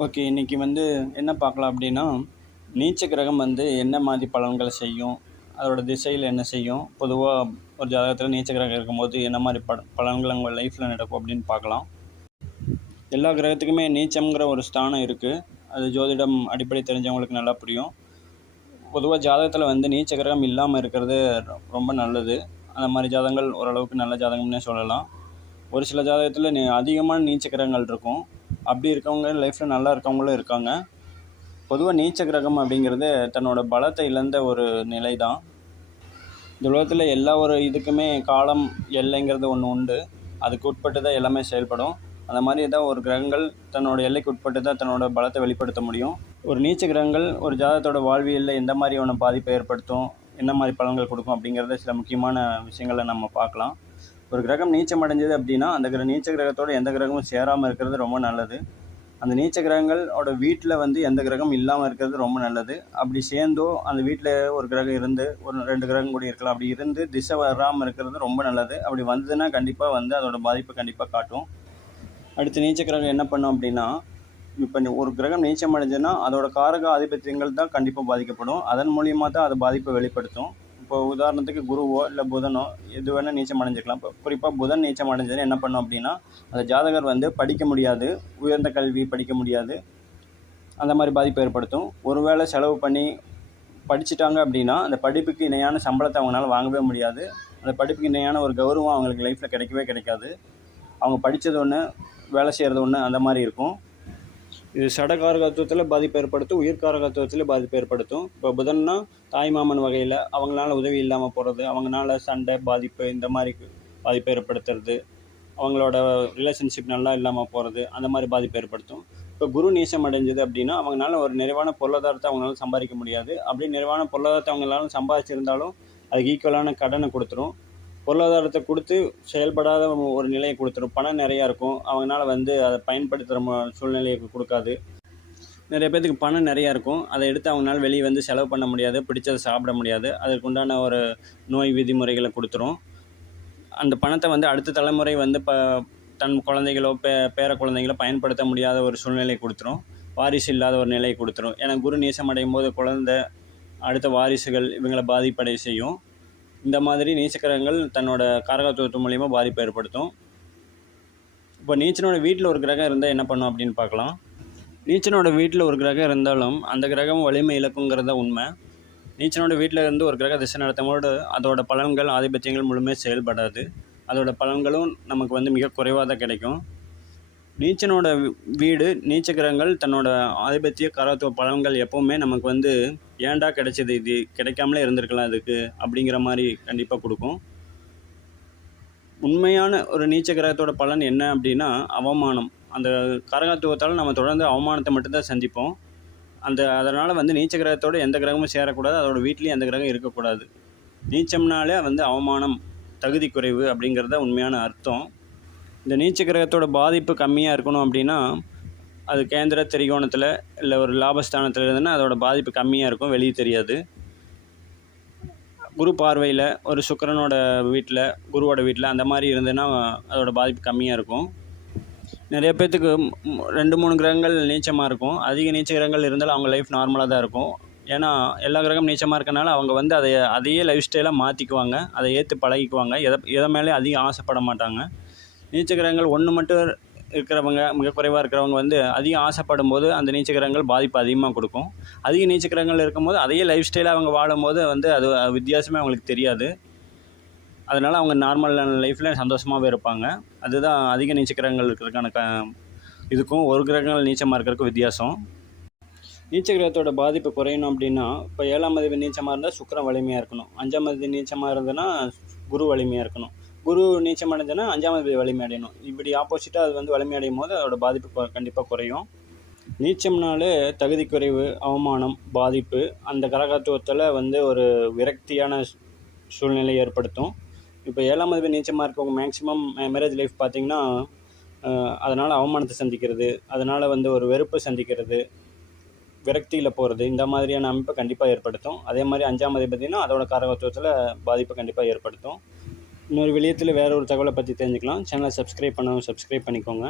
Okay. இன்னைக்கு என்ன பார்க்கலாம் அப்படின்னா, நீச்ச கிரகம் என்ன மாதிரி பலன்கள் செய்யும்? அதோட திசையில என்ன செய்யும்? பொதுவா ஒரு ஜாதகத்தில நீச்ச கிரகம் இருக்கும்போது என்ன மாரி பலன்கள் உங்க லைஃப்ல நடக்கும் அப்படின்னு பார்க்கலாம். எல்லா கிரகத்துக்குமே நீச்சம்ங்கிற ஒரு ஸ்தானம் இருக்கு. அது ஜோதிடம் அடிப்படை தெரிஞ்சவங்களுக்கு நல்லா புரியும். பொதுவா ஜாதகத்தில நீச்ச கிரகம் இல்லாம இருக்கிறது ரொம்ப நல்லது. அந்த மாரி ஜாதகங்கள் ஓரளவுக்கு நல்ல ஜாதகம்னே சொல்லலாம். ஒரு சில ஜாதகத்தில் அதிகமான நீச்ச கிரகங்கள் இருக்கும். அப்படி இருக்கவங்க லைஃப்பில் நல்லா இருக்கவங்களும் இருக்காங்க. பொதுவாக நீச்ச கிரகம் அப்படிங்கிறது தன்னோட பலத்தை இழந்த ஒரு நிலை தான். இந்த உலகத்தில் எல்லா ஒரு இதுக்குமே காலம் எல்லைங்கிறது ஒன்று உண்டு. அதுக்கு உட்பட்டு தான் எல்லாமே செயல்படும். அந்த மாதிரி தான் ஒரு கிரகங்கள் தன்னோட எல்லைக்கு உட்பட்டு தான் தன்னோட பலத்தை வெளிப்படுத்த முடியும். ஒரு நீச்ச கிரகங்கள் ஒரு ஜாதகத்தோட வாழ்வியலில் எந்த மாதிரியான பாதிப்பை ஏற்படுத்தும், என்ன மாதிரி பலன்கள் கொடுக்கும் அப்படிங்கிறத சில முக்கியமான விஷயங்களை நம்ம பார்க்கலாம். ஒரு கிரகம் நீச்சம் அடைஞ்சது அப்படின்னா அந்த நீச்ச கிரகத்தோடு எந்த கிரகமும் சேராமல் இருக்கிறது ரொம்ப நல்லது. அந்த நீச்ச கிரகங்களோட வீட்டில் எந்த கிரகம் இல்லாமல் இருக்கிறது ரொம்ப நல்லது. அப்படி சேர்ந்தோ அந்த வீட்டில் ஒரு கிரகம் இருந்து ஒரு 2 கிரகம் கூட இருக்கலாம். அப்படி இருந்து திசை வராமல் இருக்கிறது ரொம்ப நல்லது. அப்படி வந்ததுன்னா கண்டிப்பாக அதோட பாதிப்பை கண்டிப்பாக காட்டும். அடுத்து நீச்ச கிரகம் என்ன பண்ணும் அப்படின்னா, இப்போ ஒரு கிரகம் நீச்சம் அடைஞ்சுன்னா அதோட காரக ஆதிபத்தியங்கள் தான் கண்டிப்பாக பாதிக்கப்படும். அதன் மூலியமாக தான் அது பாதிப்பை வெளிப்படுத்தும். இப்போ உதாரணத்துக்கு குருவோ இல்லை புதனோ எது வேணால் நீச்சம் அடைஞ்சிக்கலாம். இப்போ குறிப்பாக புதன் நீச்சம் அடைஞ்சதுன்னு என்ன பண்ணும் அப்படின்னா, அந்த ஜாதகர் படிக்க முடியாது, உயர்ந்த கல்வி படிக்க முடியாது, அந்த மாதிரி பாதிப்பு ஏற்படுத்தும். ஒருவேளை செலவு பண்ணி படிச்சுட்டாங்க அப்படின்னா அந்த படிப்புக்கு இணையான சம்பளத்தை அவங்களால வாங்கவே முடியாது. அந்த படிப்புக்கு இணையான ஒரு கௌரவம் அவங்களுக்கு லைஃப்பில் கிடைக்கவே கிடைக்காது. அவங்க படித்தது ஒன்று, வேலை செய்கிறது ஒன்று, அந்த மாதிரி இருக்கும். இது சடகாரகத்துவத்தில் பாதிப்பு ஏற்படுத்தும், உயிர்காரகத்துவத்தில் பாதிப்பு ஏற்படுத்தும். இப்போ புதன்னா தாய்மாமன் வகையில் அவங்களால உதவி இல்லாமல் போகிறது, அவங்களால சண்டை பாதிப்பு இந்த மாதிரி பாதிப்பை ஏற்படுத்துறது, அவங்களோட ரிலேஷன்ஷிப் நல்லா இல்லாமல் போகிறது, அந்த மாதிரி பாதிப்பு ஏற்படுத்தும். இப்போ குரு நீசம் அடைஞ்சது அப்படின்னா அவங்களால ஒரு நிறைவான பொருளாதாரத்தை அவங்களால சம்பாதிக்க முடியாது. அப்படி நிறைவான பொருளாதாரத்தை அவங்களால சம்பாதிச்சிருந்தாலும் அதுக்கு ஈக்குவலான கடனை கொடுத்துரும். பொருளாதாரத்தை கொடுத்து செயல்படாத ஒரு நிலையை கொடுத்துரும். பணம் நிறையா இருக்கும், அவங்களால அதை பயன்படுத்துகிற சூழ்நிலையை கொடுக்காது. நிறைய பேர்த்துக்கு பணம் நிறையா இருக்கும், அதை எடுத்து அவங்களால வெளியே செலவு பண்ண முடியாது, பிடிச்சதை சாப்பிட முடியாது. அதற்கு உண்டான ஒரு நோய் விதிமுறைகளை கொடுத்துரும். அந்த பணத்தை அடுத்த தலைமுறை தன் குழந்தைகளோ பேர குழந்தைகளோ பயன்படுத்த முடியாத ஒரு சூழ்நிலையை கொடுத்துரும். வாரிசு இல்லாத ஒரு நிலையை கொடுத்துரும். ஏன்னா குரு நீசம் அடையும் போது குழந்தை, அடுத்த வாரிசுகள் இவங்களை பாதிப்படைய செய்யும். இந்த மாதிரி நீச்சக்கிரகங்கள் தன்னோட காரகத்துவத்து மூலிமா பாதிப்பை ஏற்படுத்தும். இப்போ நீச்சனோட வீட்டில் ஒரு கிரகம் இருந்தால் என்ன பண்ணும் அப்படின்னு பார்க்கலாம். நீச்சனோட வீட்டில் ஒரு கிரகம் இருந்தாலும் அந்த கிரகம் வலிமை இழக்குங்கிறத உண்மை. நீச்சனோட வீட்டில் இருந்து ஒரு கிரக திசை நடத்தும்போது அதோட பலன்கள் ஆதிபத்தியங்கள் முழுமையாக செயல்படாது. அதோட பலன்களும் நமக்கு மிக குறைவாக தான் கிடைக்கும். நீச்சனோட வீடு நீச்ச கிரகங்கள் தன்னோட ஆதிபத்திய காரகத்துவ பலன்கள் எப்போவுமே நமக்கு ஏன்டா கிடைச்சது, இது கிடைக்காமலே இருந்திருக்கலாம் இதுக்கு அப்படிங்கிற மாதிரி கண்டிப்பாக கொடுக்கும். உண்மையான ஒரு நீச்ச கிரகத்தோட பலன் என்ன அப்படின்னா அவமானம். அந்த காரகத்துவத்தால் நம்ம தொடர்ந்து அவமானத்தை மட்டும்தான் சந்திப்போம். அதனால் நீச்ச கிரகத்தோடு எந்த கிரகமும் சேரக்கூடாது, அதோட வீட்லேயும் எந்த கிரகம் இருக்கக்கூடாது. நீச்சம்னாலே அவமானம், தகுதி குறைவு அப்படிங்கிறத உண்மையான அர்த்தம். இந்த நீச்ச கிரகத்தோட பாதிப்பு கம்மியாக இருக்கணும் அப்படின்னா அது கேந்திர திரிகோணத்தில் இல்லை ஒரு லாபஸ்தானத்தில் இருந்ததுன்னா அதோட பாதிப்பு கம்மியாக இருக்கும், வெளியே தெரியாது. குரு பார்வையில் ஒரு சுக்கிரனோட வீட்டில், குருவோட வீட்டில் அந்த மாதிரி இருந்ததுன்னா அதோட பாதிப்பு கம்மியாக இருக்கும். நிறைய பேர்த்துக்கு 2-3 கிரகங்கள் நீச்சமாக இருக்கும். அதிக நீச்ச கிரகங்கள் இருந்தாலும் அவங்க லைஃப் நார்மலாக தான் இருக்கும். ஏன்னா எல்லா கிரகம் நீச்சமாக இருக்கனால அவங்க அதையே லைஃப் ஸ்டைலாக மாற்றிக்குவாங்க, அதை ஏற்று பழகிக்குவாங்க. எதை மேலே அதிகம் ஆசைப்பட மாட்டாங்க. நீச்ச கிரகங்கள் ஒன்று மட்டும் இருக்கிறவங்க, மிக குறைவாக இருக்கிறவங்க அதிகம் ஆசைப்படும் போது அந்த நீச்ச கிரகங்கள் பாதிப்பு அதிகமாக கொடுக்கும். அதிக நீச்ச கிரகங்கள் இருக்கும்போது அதையே லைஃப் ஸ்டைலாக அவங்க வாழும்போது அது வித்தியாசமே அவங்களுக்கு தெரியாது. அதனால் அவங்க நார்மல் லைஃப்பில் சந்தோஷமாகவே இருப்பாங்க. அதுதான் அதிக நீச்ச கிரகங்கள் இருக்கிறதுக்கான இதுக்கும் ஒரு கிரகங்கள் நீச்சமாக இருக்கிறதுக்கும் வித்தியாசம். நீச்ச கிரகத்தோட பாதிப்பு குறையணும் அப்படின்னா இப்போ 7ஆம் அதிபதி நீச்சமாக இருந்தால் சுக்கிரன் வலிமையாக இருக்கணும். 5ஆம் அதிபதி நீச்சமாக இருந்ததுன்னா குரு வலிமையாக இருக்கணும். குரு நீச்சம் அடைஞ்சதுன்னா 5ஆம் அதிபதி வலிமை அடையணும். இப்படி ஆப்போசிட்டாக அது வலிமை அடையும் போது அதோட பாதிப்பு கண்டிப்பாக குறையும். நீச்சம்னாலே தகுதி குறைவு, அவமானம், பாதிப்பு, அந்த காரகத்துவத்தில் ஒரு விரக்தியான சூழ்நிலை ஏற்படுத்தும். இப்போ 7ஆம் அதிபதி நீச்சமாக இருக்கவங்க மேக்ஸிமம் மேரேஜ் லைஃப் பார்த்திங்கன்னா அதனால் அவமானத்தை சந்திக்கிறது, அதனால் ஒரு வெறுப்பை சந்திக்கிறது, விரக்தியில் போகிறது, இந்த மாதிரியான அமைப்பை கண்டிப்பாக ஏற்படுத்தும். அதே மாதிரி 5ஆம் அதிபதினா அதோட காரகத்துவத்தில் பாதிப்பை கண்டிப்பாக ஏற்படுத்தும். இன்னொரு விடயத்தில் வேறு ஒரு தகவலை பற்றி தெரிஞ்சுக்கலாம். சேனலை சப்ஸ்கிரைப் பண்ணாமல் சப்ஸ்கிரைப் பண்ணிக்கோங்க.